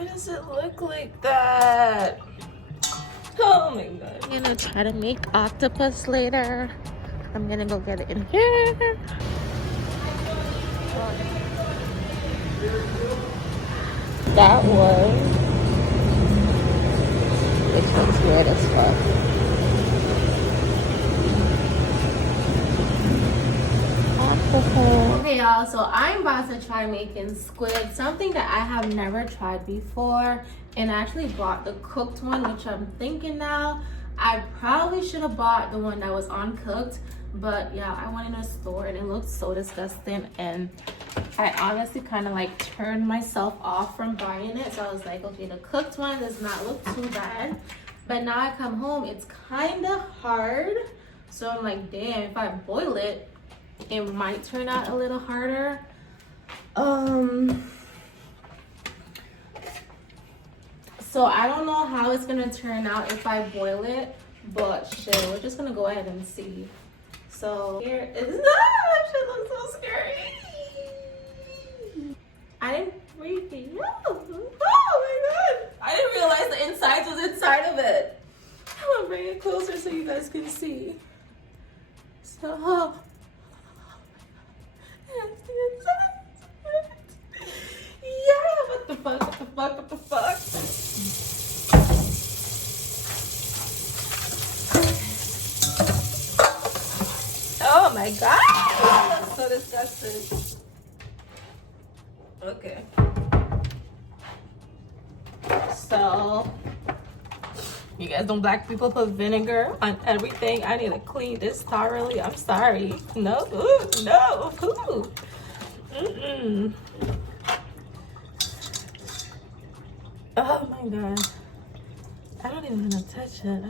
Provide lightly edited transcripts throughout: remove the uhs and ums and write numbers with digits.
Why does it look like that? Oh my god. I'm gonna try to make octopus later. I'm gonna go get it in here. That which one's weird as fuck. Okay, y'all, so I'm about to try making squid, something that I have never tried before, and I actually bought the cooked one, which I'm thinking now I probably should have bought the one that was uncooked, but yeah, I went in a store and it looked so disgusting, and I honestly kind of like turned myself off from buying it. So I was like, okay, the cooked one does not look too bad, but now I come home, it's kind of hard. So I'm like, damn, if I boil it, it might turn out a little harder. So I don't know how it's gonna turn out if I boil it, but shit, we're just gonna go ahead and see. So here is that shit looks so scary. I didn't freaking know. Oh my god. I didn't realize the insides was inside of it. I'm gonna bring it closer so you guys can see. So yeah, what the fuck, what the fuck, what the fuck? Oh my god, that's so disgusting. Okay. So, you guys don't black people put vinegar on everything. I need to clean this thoroughly. I'm sorry. No, ooh, no. Ooh. Mm-mm. Oh my god. I don't even want to touch it.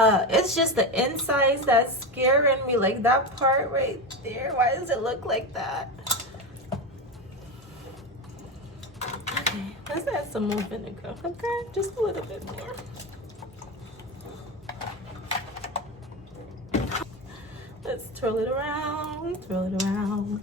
Okay. It's just the insides that's scaring me. Like that part right there. Why does it look like that? Okay. Let's add some more vinegar. Okay. Just a little bit more. Let's twirl it around. Twirl it around.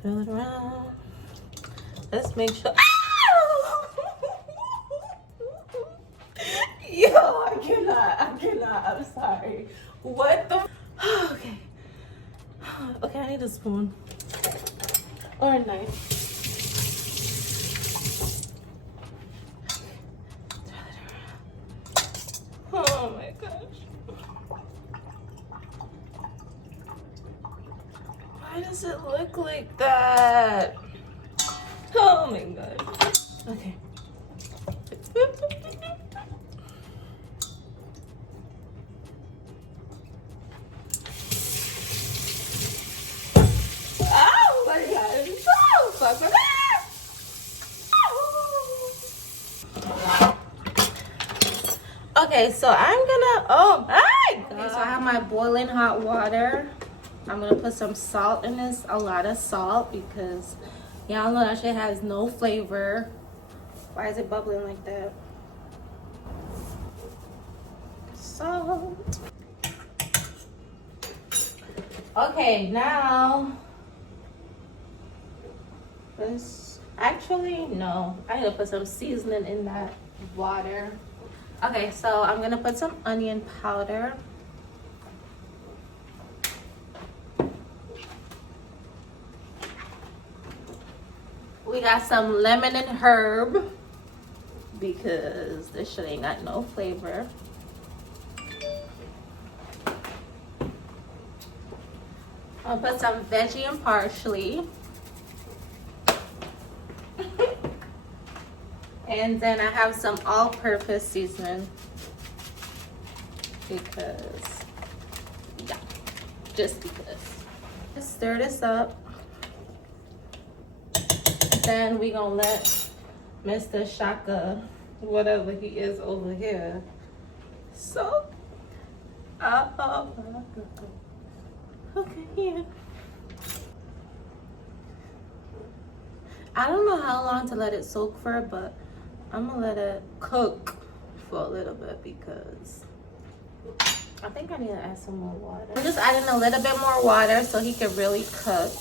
Twirl it around. Let's make sure. Yo, I cannot, I'm sorry. What the? Okay. Okay, I need a spoon. Or a knife. Oh my gosh. Why does it look like that? Oh my god. Okay. Oh my god. Oh fuck. Okay, so I'm gonna, oh my god. Okay, so I have my boiling hot water. I'm gonna put some salt in this, a lot of salt, because y'all know that shit has no flavor. Why is it bubbling like that? Salt. Okay, now this, actually no, I need to put some seasoning in that water. Okay, so I'm gonna put some onion powder. We got some lemon and herb because this shit ain't got no flavor. I'll put some veggie and parsley. And then I have some all-purpose seasoning because, yeah, just because. Let's stir this up. Then we gonna let Mr. Shaka, whatever he is over here, soak. Okay, yeah. I don't know how long to let it soak for, but I'm gonna let it cook for a little bit because I think I need to add some more water. I'm just adding a little bit more water so he can really cook.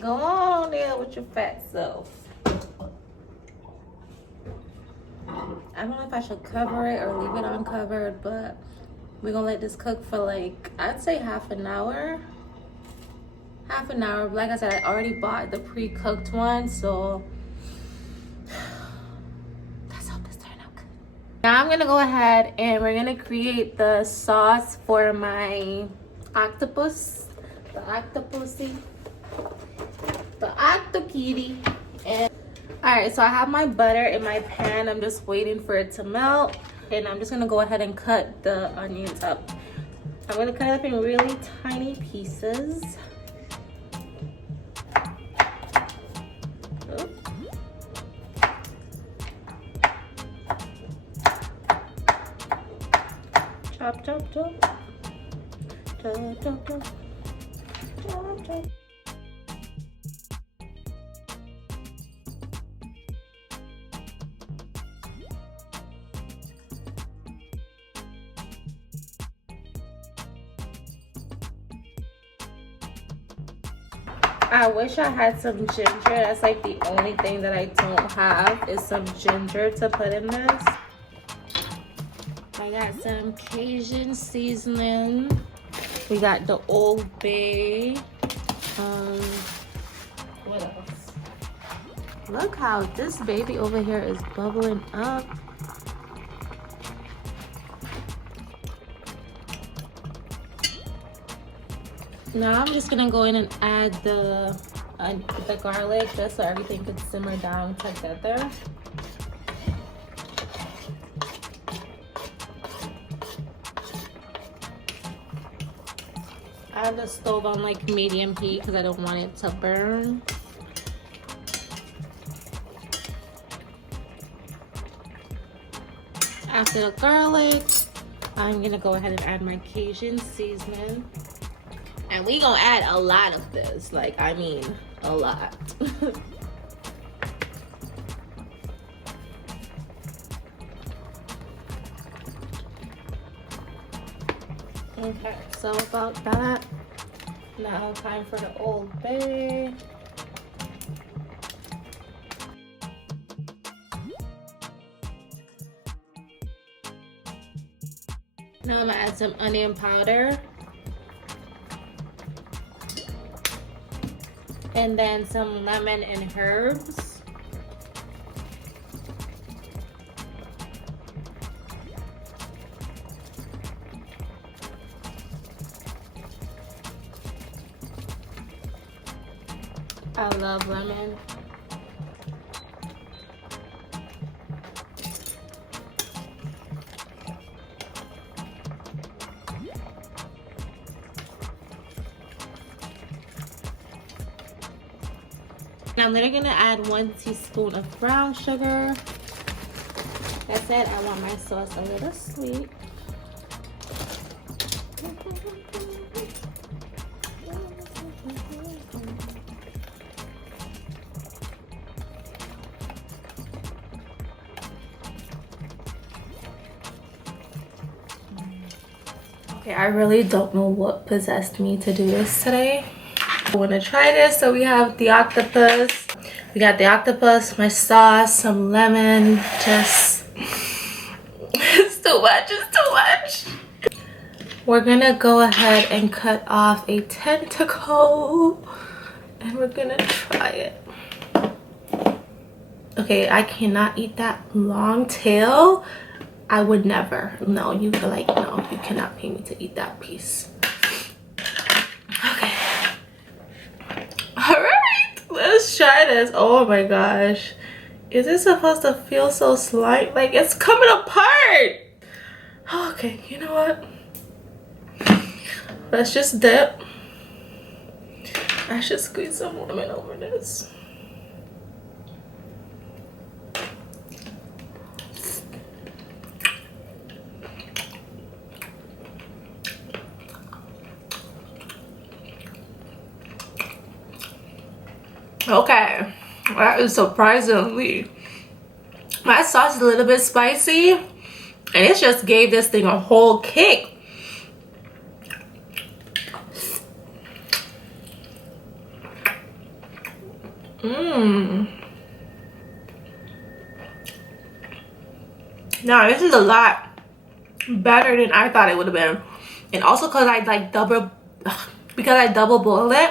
Go on there with your fat self. don't know if I should cover it or leave it uncovered, but we're gonna let this cook for like, I'd say half an hour. Half an hour. Like I said, I already bought the pre-cooked one, so let's hope this turn out good. Now I'm gonna go ahead and we're gonna create the sauce for my octopus, the octopusy, the octokitty. And all right, so I have my butter in my pan. I'm just waiting for it to melt, and I'm just gonna go ahead and cut the onions up. I'm gonna cut it up in really tiny pieces. Chop, chop, chop. Chop, chop, chop. Chop, chop. I wish I had some ginger. That's like the only thing that I don't have is some ginger to put in this. I got some Cajun seasoning. We got the Old Bay. What else? Look how this baby over here is bubbling up. Now I'm just gonna go in and add the garlic just so everything could simmer down together. I have the stove on like medium heat because I don't want it to burn. After the garlic, I'm gonna go ahead and add my Cajun seasoning. And we gonna add a lot of this, like, I mean, a lot. Okay, so about that. Now time for the Old Bay. Now I'm gonna add some onion powder. And then some lemon and herbs. I love lemon. Now I'm literally gonna add 1 teaspoon of brown sugar. That's it. I want my sauce a little sweet. Okay, I really don't know what possessed me to do this today. I want to try this. So we have the octopus. We got the octopus, my sauce, some lemon. Just it's too much. It's too much. We're gonna go ahead and cut off a tentacle, and we're gonna try it. Okay, I cannot eat that long tail. I would never. No, you feel like no, you cannot pay me to eat that piece. Okay. All right, let's try this. Oh my gosh, is it supposed to feel so slimy? Like it's coming apart. Okay, you know what? Let's just dip. I should squeeze some lemon over this. Okay, that is surprisingly. My sauce is a little bit spicy, and it just gave this thing a whole kick. Now this is a lot better than I thought it would have been, and also because I double boiled it.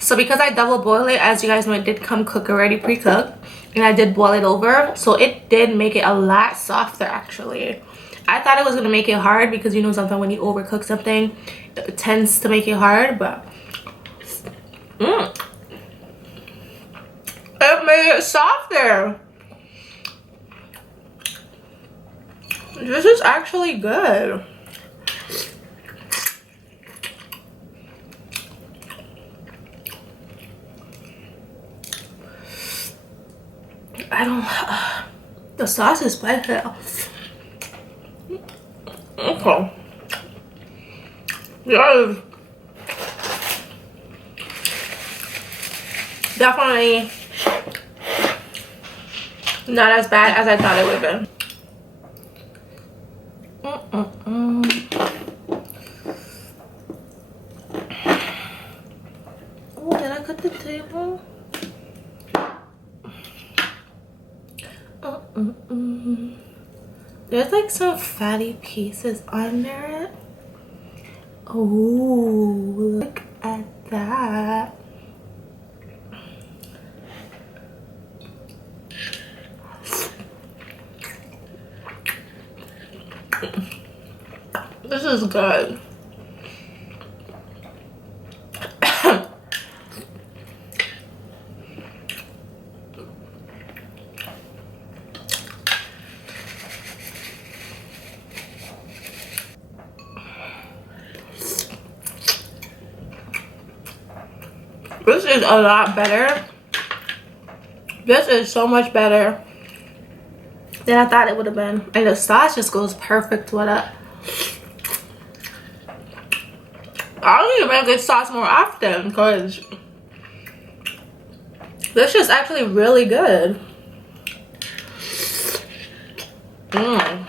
So because I double boiled it, as you guys know, it did come cooked already, pre-cooked, and I did boil it over, so it did make it a lot softer actually. I thought it was gonna make it hard because you know sometimes when you overcook something, it tends to make it hard, but it made it softer. This is actually good. The sauce is spicy. Okay. Yeah. Definitely not as bad as I thought it would have been. Oh, did I cut the table? There's like some fatty pieces under it. Oh, look at that. This is good. This is a lot better. This is so much better than I thought it would have been. And the sauce just goes perfect with it. I need to make this sauce more often because this is actually really good. I'm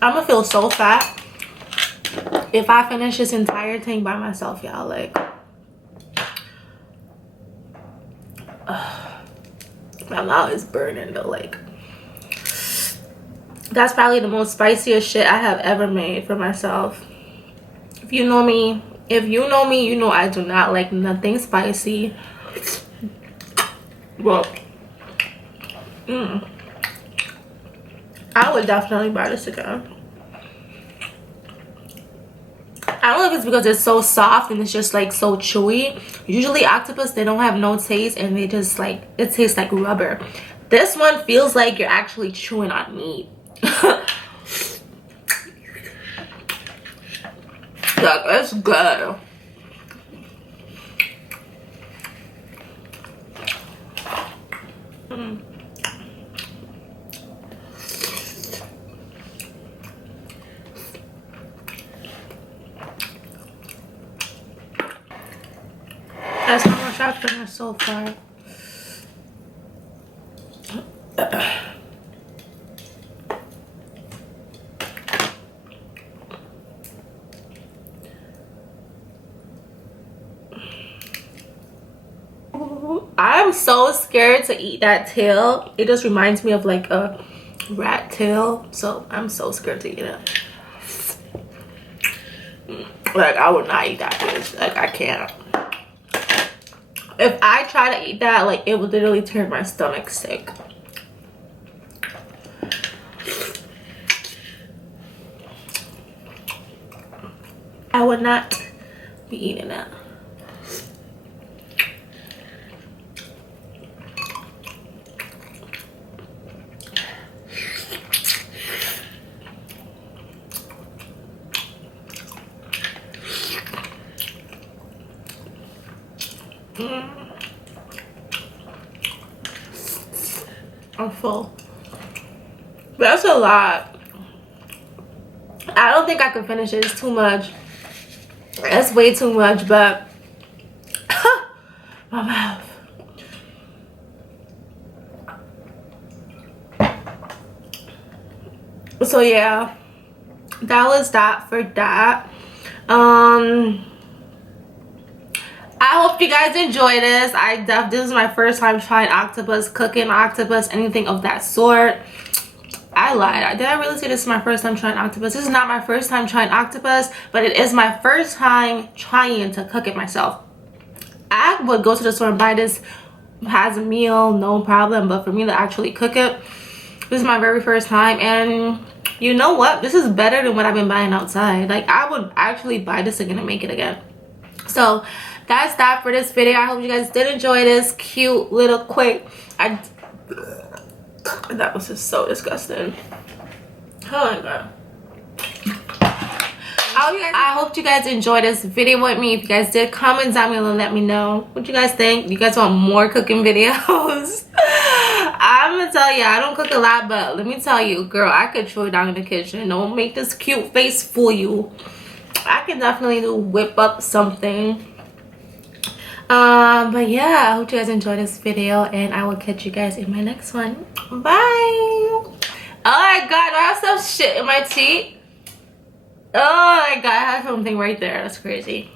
gonna feel so fat if I finish this entire thing by myself, y'all. Like, my mouth is burning though. Like, that's probably the most spiciest shit I have ever made for myself. If you know me, you know I do not like nothing spicy. Well, I would definitely buy this again. I don't know if it's because it's so soft and it's just like so chewy. Usually octopus, they don't have no taste and they just like, it tastes like rubber. This one feels like you're actually chewing on meat. Like, it's good. That's how much I've finished so far. I'm so scared to eat that tail. It just reminds me of like a rat tail, so I'm so scared to eat it. Like, I would not eat that fish. Like, I can't. If I try to eat that, like, it would literally turn my stomach sick. I would not be eating that. I'm full. That's a lot. I don't think I can finish it. It's too much. That's way too much, but my mouth. So yeah, that was that for that. I hope hope you guys enjoy this. This is my first time trying octopus, cooking octopus, anything of that sort. I lied. Did I really say this is my first time trying octopus? This is not my first time trying octopus, but it is my first time trying to cook it myself. I would go to the store and buy this as a meal, no problem, but for me to actually cook it, this is my very first time. And you know what? This is better than what I've been buying outside. Like, I would actually buy this again and make it again. So that's that for this video. I hope you guys did enjoy this cute little quick. That was just so disgusting. Oh my god. I hope you guys enjoyed this video with me. If you guys did, comment down below and let me know what you guys think. You guys want more cooking videos? I'm gonna tell you, I don't cook a lot, but let me tell you, girl, I could throw it down in the kitchen. Don't make this cute face fool you. I can definitely whip up something. But yeah, I hope you guys enjoyed this video, and I will catch you guys in my next one. Bye. Oh my god, do I have some shit in my teeth? Oh my god, I have something right there. That's crazy.